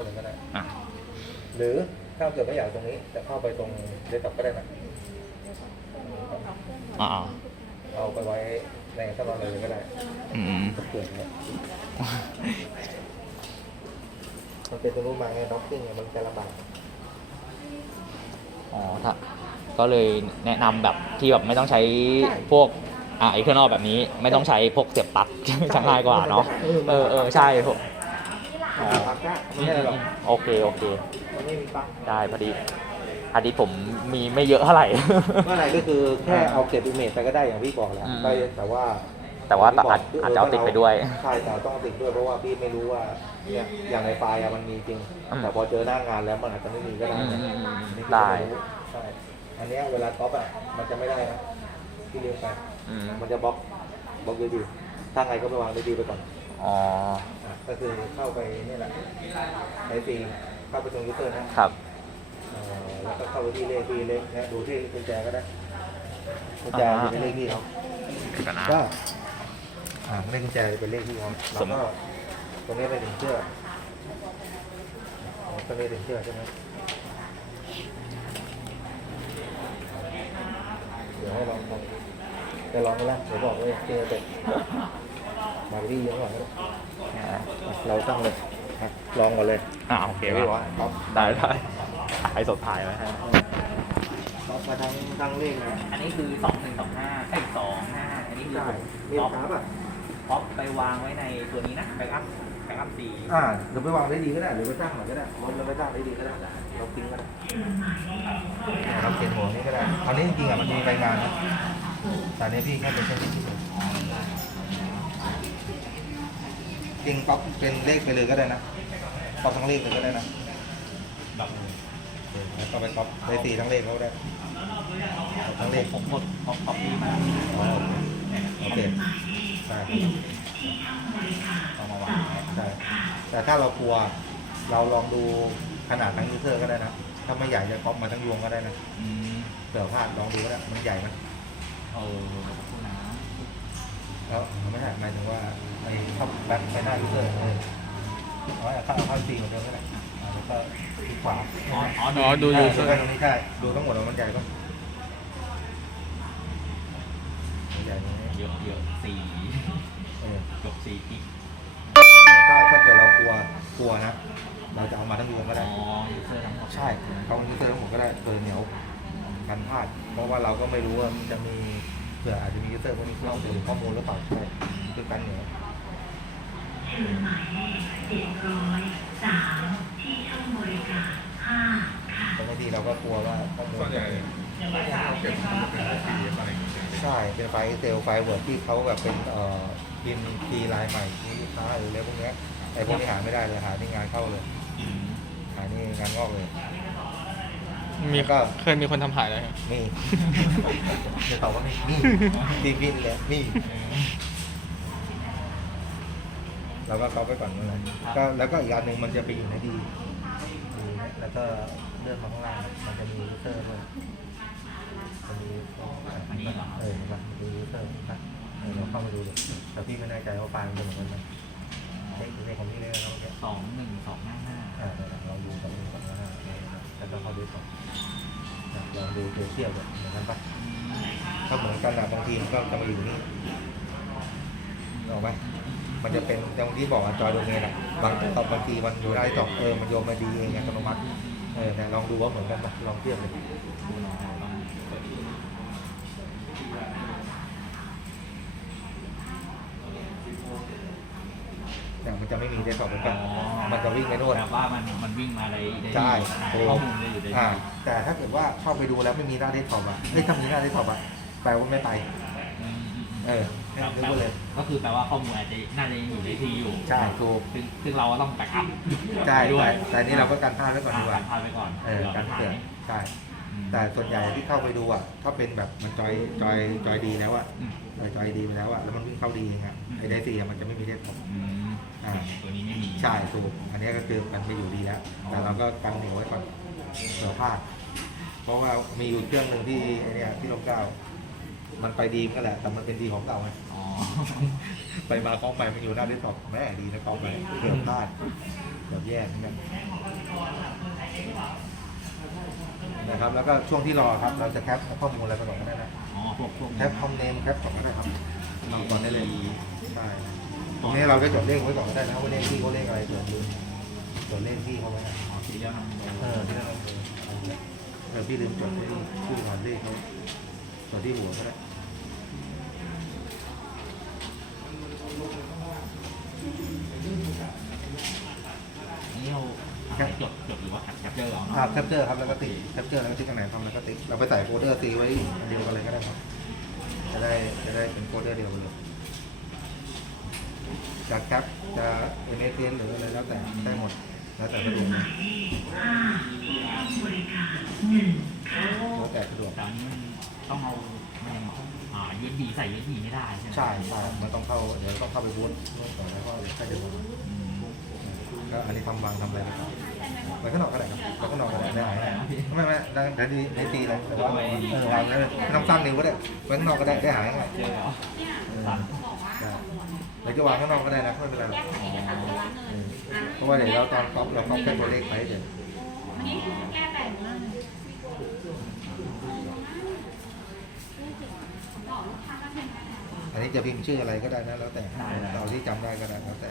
เข้าไปก็ได้ อะหรือถ้าเกิดไม่อยากตรงนี้ จะเข้าไปตรงเดสก์ท็อปก็ได้นะอ่าเอาไปไว้ในสำรองเลยก็ได้อืมเปลี่ยนเนี่ยมันเป็นตัวรูปมาไงด็อกกิ้งเนี่ยมันจะลำบากอ๋อถ้าก็เลยแนะนำแบบที่แบบไม่ต้องใช้พวกอ่าไอเคอร์นอแบบนี้ ไม่ต้องใช้พวกเสียบปลั๊กจะง่ายกว่าเนาะ เออเออใช่พว อ่าปลั๊กได้ไม่ใช่อะไรหรอกโอเคโอเค มันไม่มีปลั๊กได้พอดีอันนี้ผมมีไม่เยอะเท่าไหร่ เมื่อไหร่ก็คือแค่เอาเก็บอิมเมจไปก็ได้อย่างพี่บอกแหล้วอืมได้แต่ว่าแต่ว่าอาจอาจจะเอาติดไปด้วย ใช่แต่ต้องเอาติดด้วยเพราะว่าพี่ไม่รู้ว่าเนี่ยอย่างในไฟล์อะมันมีจริง อืม แต่พอเจอหน้างานแล้วมันอาจจะไม่มีก็ได้อืมนะอืมอืมอันนี้พี่ได้ม่รู้ใช่อันเนี้ยเวลาก๊อปอะมันจะไม่ได้นะพี่เรียกไป อืมมันจะบล็อกบล็อกดีดีถ้าไงก็ไปวางดีดีไปก่อน อ๋อ อะก็คือเข้าไปนี่แหละไอซีเข้าไปตรงยูเซอร์นะครับ เอ่อแล้วก็เข้าไปที่เลขที่เลขนะดูที่กุญแจก็ได้กุญแจอ่าฮะเป็นเลขที่เขาเดี๋ยวกันนะ ก็อ่าเลขกุญแจเป็นเลขที่เขาแล้วสมมุก็ติตรงนี้ไปถึงเชื่อกอ๋อตรงนี้ถึงเชื่อกใช่ไหมเดี๋ยวให้ลองทำจะลองไหมล่ะเดี๋ยวบอกเลยเจอเด็ก มาที่เยอะกว่าเราตั้งเลยอะลองก่อนเลยอ่าโอเคดี๋ยวป่ะครับได้ได้ถ่ายสดถ่ายไว้ให้เรามาทั้งทั้งเลขนะอันนี้คือสองหนึ่งสองห้าไอ้สองห้าอันนี้คือใช่ผมมีท็อปครับอะท็อปไปวางไว้ในตัวนี้นะแบ็กอัพแบ็กอัพสี่อ่าเดี๋ยวไปวางได้ดีก็ได้หรือไปสร้างหน่อยก็ได้เราเราไปสร้างได้ดีก็ได้เราทิ้งก็ได้เราเขียนหัวนี้ก็ได้อันนี้จริงๆอะมันมีรายงานนะแต่อันนี้พี่แค่เป็นแค่นี้เจริงป๊อปเป็นเลขไปเลยก็ได้นะป๊อปทั้งเลขเลยก็ได้นะแล้วก็ไปป๊อปได้สี่ทั้งเลขเขาก็ได้ป๊อปทั้งเลขผมกดท็อปท็อปนี้มาอ๋อโอเคใช่เอามาวางไว้ใช่แต่ถ้าเรากลัวเราลองดูขนาดทั้งยูเซอร์ก็ได้นะ ถ้าไม่ใหญ่จะก๊อปมาทั้งยวงก็ได้นะอืมเผื่อพลาดลองดูก็ได้มันใหญ่ไหมเออพูดนะแล้วไม่ใช่หมายถึงว่า ไอ้เข้าแบ็คไปหน้ายูเซอร์เออเอาไว้เข้าเข้าซีเหมือนเดิมก็ได้อ่าแล้วก็คลิกขวาอ๋ออ๋ออ๋อดูใช่ user ดูตรงนี้ใช่ดูทั้งหมดว่ามันใหญ่ก็มันใหญ่ตรงนี้เยอะเยอะสี่เออ จบสี่กิกถ้าถ้าเกิดเรากลัวกลัวนะ เราจะเอามาทั้งยวงก็อ๋ได้ อยูเซอร์ทั้งหมดใช่เขายูเซอร์ทั้งหมดก็ได้เกินเหนียวกันพลาด เพราะว่าเราก็ไม่รู้ว่ามันจะมีเผื่ออาจจะมียูเซอร์พวกนี้เข้าถึงข้อมูลหรือเปล่าใช่คือกันเหนียว บางทีเราก็กลัวว่าข้อมูลส่วนใหญ่พวกเราเก็บมันจะเป็น PDF อะไรอย่างเงี้ยใช่เป็นไฟล์ Excel ไฟล์ Word ที่เขาแบบเป็นเอ่อบินทีลายใหม่ที่ลูกค้าหรืออะไรพวกเนี้ยไอ้พวกนี้หาไม่ได้เลยหาที่งานเข้าเลยอืมหานี่งานงอกเลย มีก็ เคยมีคนทำหายเลยครับมีจะตอบว่ามีมีดีบินเลยมี เราก็เขาไปก่อนนั่นแหละก็แล้วก็อีกอันหนึ่งมันจะไปอยู่ในดีดีเนี่ยแล้วก็เลื่อนมาข้างล่างมันจะมียูเซอร์ด้วยมันมีอันนี้เหรอเออเห็นปะมียูเซอร์นะเออเราเข้ามาดูดิแต่พี่ไม่แน่ใจว่าไฟล์มันจะเหมือนกันไหมเฮ้ยในของพี่เลยนะเมื่อกี้สองหนึ่งสองห้าห้าอ่าเดี๋ยวเราดูกับดูกับว่าแล้วก็เข้าดูก่อนนะลองดูเปรียบเทียบกันเหมือนกันปะถ้าเหมือนกันอะบางทีมันก็จะมาอยู่นี่เอาไหม มันจะเป็นตรงที่บอกอันจอยโดเมนอะบางตอบบางทีมันอยู่ได้สองเออมันโยนมาดีเองอัตโนมัติเออแต่ลองดูว่าเหมือนกันปะลองเทียบเลยดูหน่อยต้องเปิดดูแต่มันจะไม่มีเดสก์ท็อปเหมือนกันอ๋อมันจะวิ่งไปโน่นแบบว่ามันมันวิ่งมาในในใช่ข้อมูลเลยอยู่ในอ่าแต่ถ้าเกิดว่าเข้าไปดูแล้วไม่มีหน้าเดสก์ท็อปอะเฮ้ยถ้ามีหน้าเดสก์ท็อปอะแปลว่าไม่ไปอืมอืมอืมเออ ให้นึกไว้เลย ก็คือแปลว่าข้อมูลอาจจะน่าจะยังอยู่ในทีอยู่ใช่ถูกซึ่งซึ่งเราก็ต้องแบ็กอัพใช่ด้วย แต่แต่นี่เราก็กันพลาดไว้ก่อนดีกว่าการพลาดไปก่อนเออการเสือกใช่อืมแต่ส่วนใหญ่ที่เข้าไปดูอะถ้าเป็นแบบมันจอยจอยจอยดีแล้วอะอืมจอยจอยดีไปแล้วอะแล้วมันวิ่งเข้าดีเองอะอืมไอ้ไดซี่อะมันจะไม่มีเดสก์ท็อปอืมอ่าตัวนี้ไม่มีใช่ถูกอันนี้ก็คือมันไปอยู่ดีแล้วแต่เราก็กันเหนียวไว้ก่อนเผื่อพลาดเพราะว่ามีอยู่เครื่องหนึ่งที่ไอ้เนี่ยที่ลมเก้า มันไปดีก็แหละ แต่มันเป็นดีของเก่าไงอ๋อ ไปมาคล้องไปมันอยู่หน้าดิสก์ท็อปแม่ดีนะคล้องไปเกือบพลาดเกือบแย่เหมือนกันนะครับ แล้วก็ช่วงที่รอครับ เราจะแคปข้อมูลอะไรไปก่อนก็ได้นะอ๋อพวกพวกแคปคอมเนมแคปก่อนก็ได้ครับเราก่อนได้เลยใช่ตรงนี้เราก็จดเลขไว้ก่อนก็ได้นะว่าเลขที่เขาเลขอะไรเผื่อลืมจดเลขที่เขาไว้นะอ๋อสีเดียวนะเออที่นั่นเราเออพี่ลืมจดที่ชื่อก่อนเลขเขาจดที่หัวก็ได้ นี่เราจดจดหรือว่า แคปเจอร์เอาอ่าแคปเจอร์ครับแล้วก็ติดแคปเจอร์แล้วก็ติ๊กคะแนนทำแล้วก็ติ๊กเราไปใส่โฟลเดอร์ตีไว้อันเดียวกันเลยก็ได้ครับ จะได้จะได้เป็นโฟลเดอร์เดียวกันเลยจะแคปจะเอ็นเอสหรืออะไรแล้วแต่ได้หมด แล้วแต่สะดวกนะแล้วแต่สะดวก แต่อันนี้มันต้องเอามันยังอ่า USB ใส่ USB ไม่ได้ใช่ไหมใช่ใช่มันต้องเข้าเดี๋ยวต้องเข้าไปบูทนู่นก่อนแล้วก็ใช่เดี๋ยว อืม ก็อันนี้ทำวางทำอะไรไปก่อนไว้ข้างนอกก็ได้ครับไว้ข้างนอกก็ได้ได้ไม่ไม่ได้ได้ดีได้ตีเลยแต่ว่าเออวางเลยไม่ต้องตั้งนิ้วก็ได้ไว้ข้างนอกก็ได้ได้หายง่ายเจอเหรอเออได้หรือจะวางข้างนอกก็ได้นะไม่เป็นไรเพราะว่าเดี๋ยวเราตอนก๊อปเราก๊อปแค่ตัวเลขไปเดี๋ยวอันนี้จะพิมพ์ชื่ออะไรก็ได้นะแล้วแต่เราที่จำได้ก็ได้แล้วแต่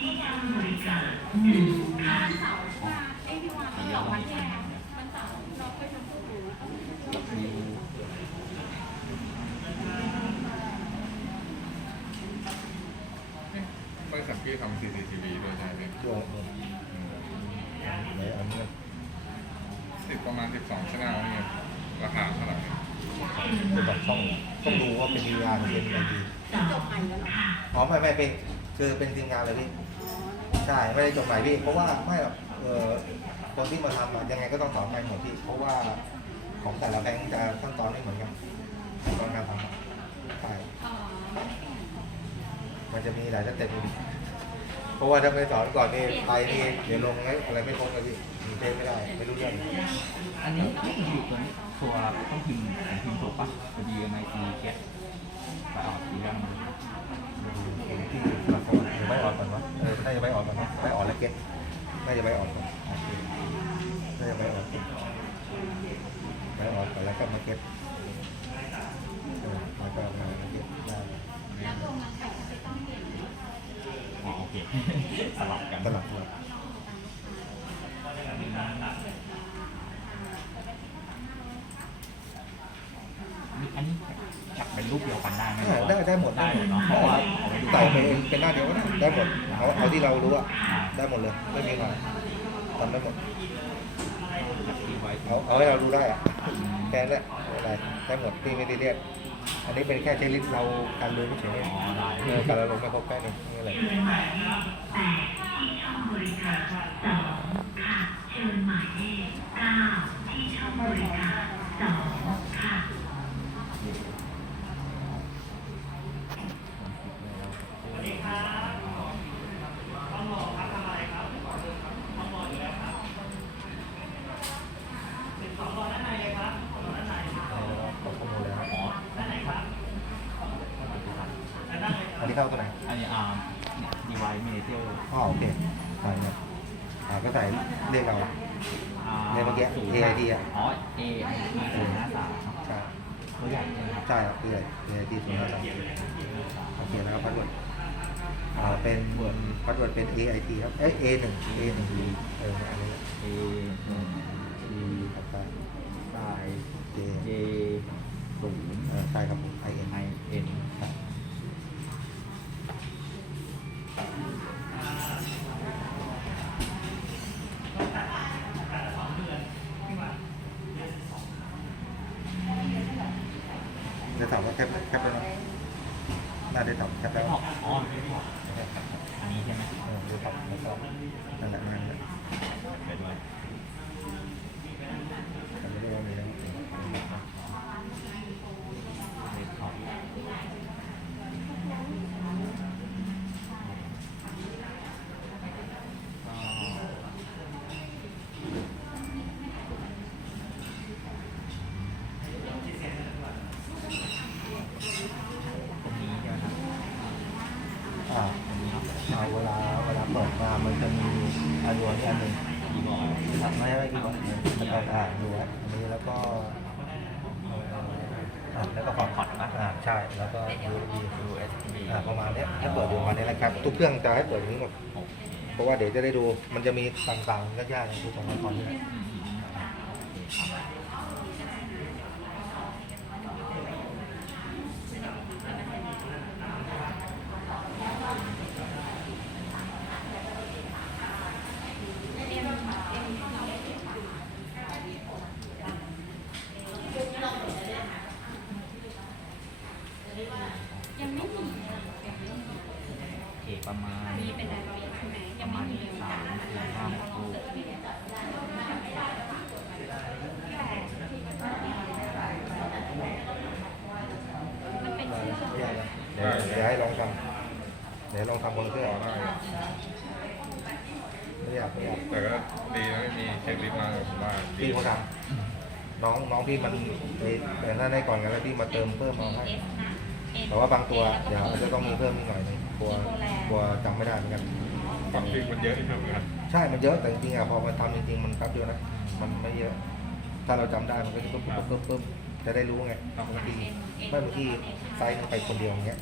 พ์ตามไว้เลยบริษัทพี่ทำ CCTV ด้วยใช่ไหม ด้วยเออไหนอันนี้ ติดประมาณ 12ชั่วโมงเนี่ยราคาเท่าไหร่ เป็นแบบช่องต้องดู ว่าเป็นทีมงานหรือเป็นอะไรดีอ๋อไม่ไม่เป็นคือเป็นทีมงานเลยพี่ใช่ไม่ได้จบใหม่พี่ เพราะว่าไม่หรอกเออคนที่มาทำอะยังไงก็ต้องสอนใหม่หมดพี่ เพราะว่าของแต่ละแบงค์จะขั้นตอนไม่เหมือนกันขั้นตอนการทำอะใช่มันจะมีหลายสเต็ปอยู่เพราะว่าถ้าไม่สอนก่อนนี่ไปนี่เดี๋ยวลงแล้วอะไรไม่ครบเลยพี่มีเทปไม่ได้ไม่รู้เรื่องอันนี้อยู่ตรงนี้ตัวต้องพิมพ์พิมพ์ถูกปะพอดีในทีเก็ตไปออกสีดำ ที่ละครหรือไม่ออกก่อนวะเออน่าจะไม่ออกก่อนวะไม่ออกแล้วเก็ต น่าจะไม่ออกก่อนโอเคน่าจะไม่ออกก่อนไม่ออกก่อนแล้วก็มาเก็ตเออแล้วก็มาเก็ตได้อ๋อโอเคสลับกันสลับเลยอันนี้จับเป็นรูปเดียวกันได้ไหมอ่าได้ได้หมดได้หมดเนาะเพราะว่าเอาไว้ดูใส่ไปเป็นหน้าเดียวก็ได้ได้หมดเอาเอาที่เรารู้อะ ได้หมดเลย ไม่มีปัญหาทำได้หมดที่ไว้เอาเอาให้เรารู้ได้อะแค่นั้นแหละไม่เป็นไรได้หมดพี่ไม่ได้เรียกอันนี้เป็นแค่เชลิสเราการรู้ไม่เฉยอ๋อได้เออการเราลงไม่ครบแค่นี้นี่อะไรขอข้อมูลเลยครับ อ๋อ อันนี้ เข้าตัวไหนอันนี้อ่าเนี่ยดีไวเมเทียลอ๋อโอเคใส่ครับอ่าก็ใส่เรียกเราอ่าเนี่ยเมื่อกี้ศูนย์ AID อะอ๋อ A ศูนย์ห้าสามใช่ตัวใหญ่ใช่ไหมครับใช่ครับเรื่อยเรื่อยที่สุดแล้วครับโอเคนะครับพัดเวิร์ดอ่าเป็นพัดเวิร์ดเป็น AIT ครับเอ้ย A หนึ่ง A หนึ่งเอออันนี้ A หนึ่ง E ครับไปสาย J J ศูนย์เออใช่ครับ I N I N จะถามว่าแคปแคปแล้วนะน่าจะตอบแคปแล้วอ๋ออ๋อไม่พอนะครับอ๋อนี้ใช่ไหมเออดูครับแล้วก็นั่นแหละนั่นแหละเดี๋ยวดูแต่ไม่รู้ว่ามีอะไร เดสก์ท็อปตรงนี้ใช่ไหมครับ อ่าเอาเวลาเวลาเปิดมามันจะมี อันดวนอันหนึ่งคีย์บอร์ดทำไม่ได้กี่วันแล้วก็อ่าดูอันนี้แล้วก็อ่าแล้วก็พอพอร์ตปะอ่าใช่แล้วก็ USB USB อ่าประมาณเนี้ยให้เปิดดูประมาณนี้นะครับ ทุกเครื่องจะให้เปิดอย่างนี้หมดเพราะว่าเดี๋ยวจะได้ดูมันจะมีต่างๆยากๆในทุกของละครนี่แหละ อืมอืมอืมโอเคครับ ยังไม่มี โอเคประมาณ มีเป็นแบบนี้ใช่ไหม ป ยั ระ ง มา ไม่ ณ มี สามสี่ห้าหกลูก มันเป็น เอ ชื่ อ อ ไม่ยากนะเดี๋ยวเดี๋ยวให้ลองทำเดี๋ยวลองทำบนเครื่องต่อได้ไม่ยากไม่ยากแต่ก็ดีนะไม่มีเช็คลิสต์มาผมว่าดีพี่เขาทำน้องน้องพี่มันไอ้แต่ถ้าได้ก่อนกันแล้วพี่มาเติมเพิ่มมาให้แต่ว่าบางตัวเดี๋ยวจะต้องมีเพิ่มนิดหน่อยหนึงกลัวกลัวจำไม่ได้เหมือนกัน ฝั่งฟิกมันเยอะที่สุดเลยใช่ มันเยอะ แต่จริงๆอะ พอมันทำจริงๆ มันแป๊บเดียวนะ มันไม่เยอะ ถ้าเราจำได้ มันก็จะปุ๊บปุ๊บปุ๊บปุ๊บจะได้รู้ไงบางทีไม่บางทีไซส์มันไปคนเดียวอย่างเงี้ย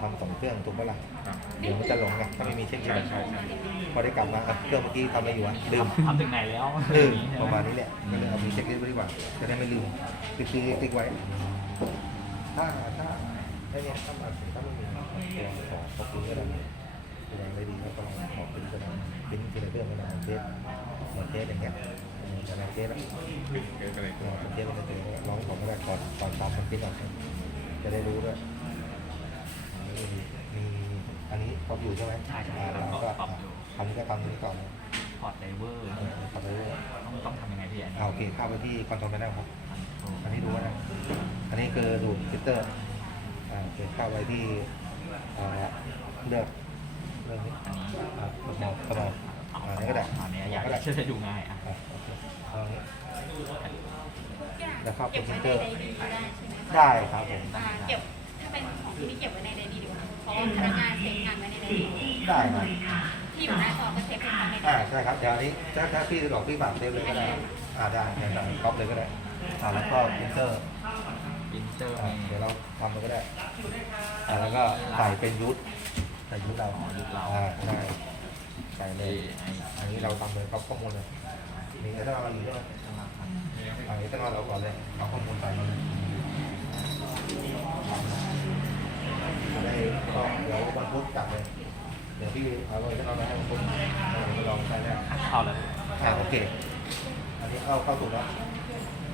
ทำสองเครื่องถูกปะล่ะครับเดี๋ยวมันจะหลงไงถ้าไม่มีเช็คลิสใช่ต์ใช่ใช่พอได้กลับมาอะเครื่องเมื่อกี้ทำอะไรอยู่อะลืม ทำถึงไหนแล้วลืมใช่ไหประมาณนี้แหละก็เลยเอามีเช็คลิสต์ไว้ดีกว่าจะได้ไม่ลืมติ๊กติ๊กติ๊กไว้ ถ้าถ้าไอ้เนี่ยถ้ามาถึงถ้าไม่มีตัวของขอบคุณก็ได้แสดงได้ดีแล้วก็ลองขอบคุณก็ได้เป็นทีละเรื่องก็ได้เทสเหมือนเทสอย่างเงี้ยเหมือนกันเทสแล้วฟิกเกสอะไรเอก็อเทสมันจะเจอร้องของก็ได้ก่อนก่อนตามมันคิดก่อนจะได้รู้ด้วย มีมีอันนี้พออยู่ใช่ไหมใช่ใช่อ่าแล้วเราก็ก็ปรับอยู่ทำนี้ก็ทำนี้ก่อนพอร์ตไดเวอร์เออทำไปเรื่อยต้องต้องทำยังไงพี่อันนี้เอาโอเคเข้าไปที่คอนโทรลแพนครับอัอันนี้ดูนะอันนี้คือดูดฟิลเตอร์อ่าโอเคเข้าไปที่อ่าเลือกเลือกนี้อันนี้อ่าสมองสมองเอาอ่าอันนี้ก็ได้อันนี้อยากก็ได้จะได้ดูง่ายอะอ่าโอเคเอาอันนี้แล้วเข้าเก็บไว้คอมพิวเตในอร์ไดรีได้ใช่ไหมได้ครับผมอ่าเก็บถ้าเป็นของที่นี่เก็บไว้ในไดรีดีกว่าเพราะว่าพนักงานเซ็นงานไว้ในไดรีได้ครับที่อยู่หน้าจอก็เซฟเป็นของในไดอ่ารีใช่ครับเดี๋ยวอันนี้ถ้าถ้าพี่จะบอกพี่ฝากเซฟเลยก็ได้อ่าได้ได้ได้ก๊อปเลยก็ได้อ่าแล้วก็พิมพ์เตอร์ปรินเตอร์อ่าเดี๋ยวเราทำมันก็ได้อ่าแล้วก็ใส่เป็นยุทธใส่ยุทธเราอ๋อยุคเราอ่าได้ใส่เลนี่ยไอ้อันนี้เราทำเลยก๊อปข้อมูลเลยมีเอสเอ็มอาร์อยู่ด้วยสมัครครับอันนี้ก็นอนเราก่อนเลยเอาข้อมูลใส่มาเลยจะได้ ก็เดี๋ยววันพุธกลับเลยเดี๋ยวพี่เอาเลยก็นอนมาให้วันพุธเราลองใช้ได้เข้าเลยอ่าโอเค อันนี้เข้าเข้าถูกแล้ว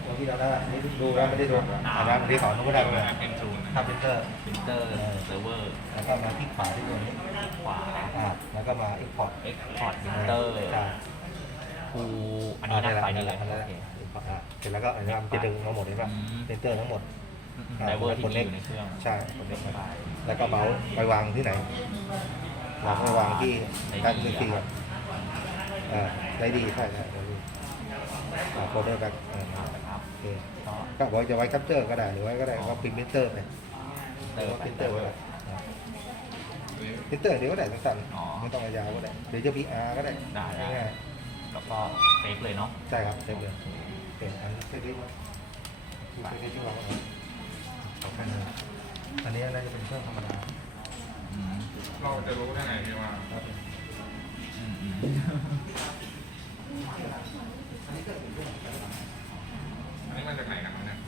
เมื่อกี้เราได้อันนี้ดูแล้วไม่ได้ดูอ่านะที่สอนนู้นก็ได้เลยเป็นจูนนะทำเป็นเตอร์ปรินเตอร์เซิร์ฟเวอร์แล้วก็มาที่ขวาที่ตัวนี้ขวาอ่าแล้วก็มา export เอ็กพอร์ตปรินเตอร์ใช่คูอันนี้นะไฟล์นี้เลยอันนี้โอแหละเค export อ่าเสร็จแล้วก็อันนี้มันจะดึงทั้งหมดเห็นป่ะอืมเป็นเตอร์ทั้งหมด ไดเวอร์ที่มีอยู่ในเครื่องใช่คนเดียวไปแล้วก็เมาส์ไปวางที่ไหนเราไปวางที่การมือถืออ่าได้ดีใช่ใช่ได้ดีโฟลเดอร์แบ็คครับโอเคก็ก็บอกว่าจะไว้คัพเจอร์ก็ได้หรือไว้ก็ได้ก็พิมพ์พิมพ์เตอร์ไปเติมพิมพ์เตอร์ไว้เลยนี่พิมพ์เตอร์เดี๋ยวก็ได้สั้นอ๋อๆไม่ต้องยาวก็ได้หรือจะ PR ก็ได้ได้ได้ง่ายแล้วก็เซฟเลยเนาะๆใช่ครับเต็มเลยเป็นอันนี้เซ็ตลิสต์เซ็ตลิสต์ที่วางไว้เอา แค่นั้นอันนี้น่าจะเป็นเครื่องธรรมดาอืมเราจะรู้ได้ไงพี่ว่าครับอืมอืมอันนี้มาจากไหนกันวะเนี่ย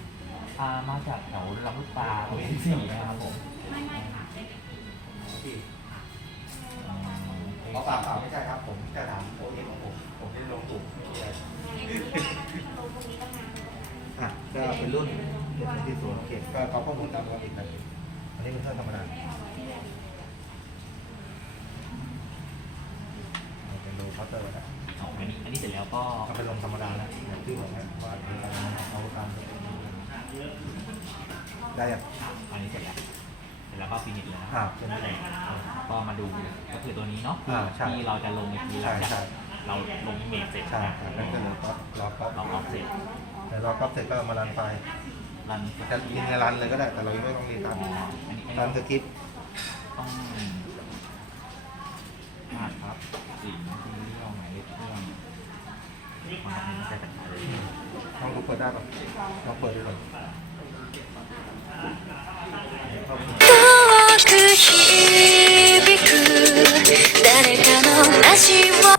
อ่ามาจากแถวลำลูกกาประเวณสี่นะครับผมไม่ไม่ค่ะปอืมหมอปลาเปล่าไม่ใช่ครับ ผมจะถามโอเอของผม ผมได้ลงถูกไม่ใช่อะก็เป็นรุ่น เจ็ดที่ศูนย์โอเคก็เขาข้อมูลตามปกติเลยอันนี้เป็นเครื่องธรรมดาเคาน์เตอร์นะอ๋ออันนี้อันนี้เสร็จแล้วก็เอาไปลงธรรมดานะอย่างที่บอกนะว่าเออเอาตามได้ยังอันนี้เสร็จแล้วเสร็จแล้วก็ฟินิชเลยนะอ่าเป็นไงก็มาดูก็คือตัวนี้เนาะอ่าใช่ที่เราจะลงในทีหลังจาใช่เราลงอิเมจเสร็จใช่นะนั่นก็เลยก็รอก๊อปเราออกเสร็จแต่รอก๊อปเสร็จก็มารันไฟล์ รัน จะกินในรันเลยก็ได้แต่เรายังไม่ต้องรีตาม อันนี้อัน ตามส นี้ คริปต์ ต้องรหัสครับสิ่งที่เราหมายเลขเครื่องมันไม่ใช่ปัญหาเลย ลองดูเปิดได้ป่ะลองเปิดดูก่อน 遠く響く誰かのラジオ